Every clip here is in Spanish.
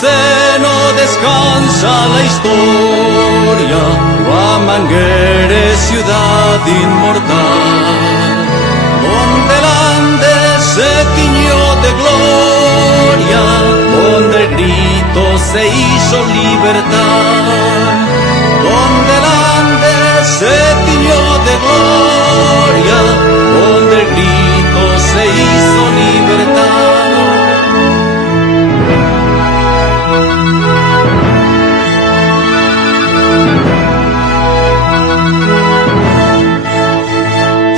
seno descansa la historia, Huamanguere, ciudad inmortal, donde el Andes se tiñó de gloria, donde el grito se hizo libertad, donde el Andes se tiñó de gloria, donde el grito se hizo libertad.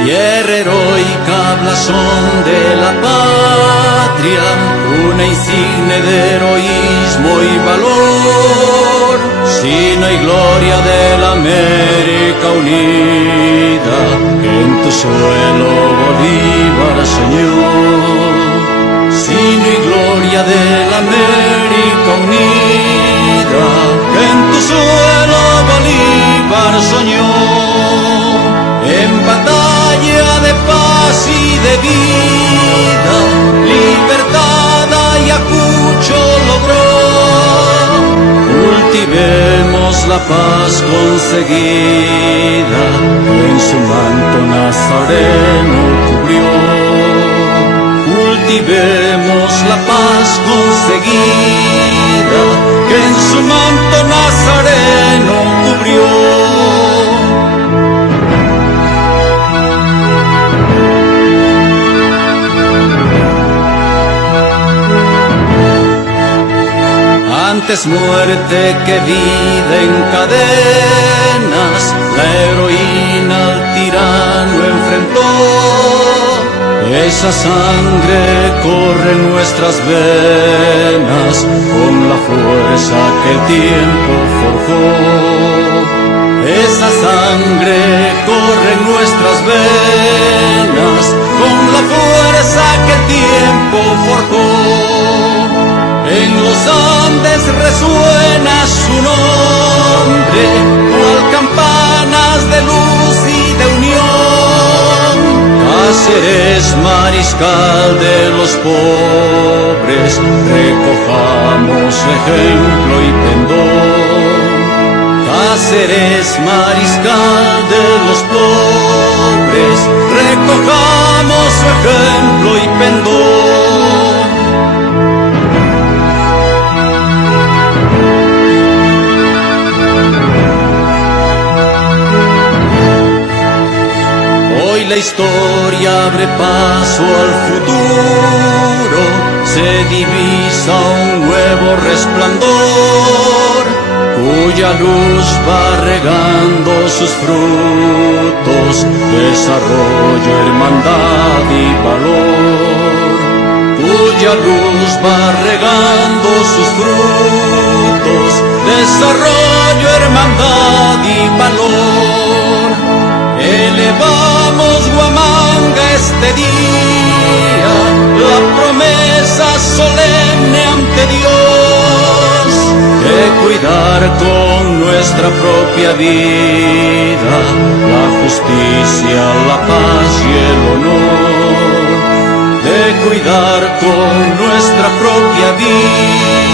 Tierra heroica, blasón de la patria, una insignia de heroísmo y valor, sino y gloria de la América unida, que en tu suelo Bolívar soñó. Sino y gloria de la América unida, que en tu suelo Bolívar soñó. En batalla de paz y de vida, libertad Ayacucho logró. Cultivemos la paz conseguida, que en su manto nazareno cubrió. Cultivemos la paz conseguida, que en su manto nazareno cubrió. Antes muerte que vida en cadenas, la heroína al tirano enfrentó. Esa sangre corre en nuestras venas, con la fuerza que el tiempo forjó. Esa sangre corre en nuestras venas, con la fuerza que el tiempo forjó. En los Andes resuena su nombre, cual campanas de luz y de unión. Cáceres, mariscal de los pobres, recojamos su ejemplo y pendón. Cáceres, mariscal de los pobres, recojamos su ejemplo y pendón. La historia abre paso al futuro, se divisa un nuevo resplandor, cuya luz va regando sus frutos, desarrollo, hermandad y valor. Cuya luz va regando sus frutos, desarrollo, hermandad y valor. Elevamos Huamanga este día, la promesa solemne ante Dios, de cuidar con nuestra propia vida la justicia, la paz y el honor. De cuidar con nuestra propia vida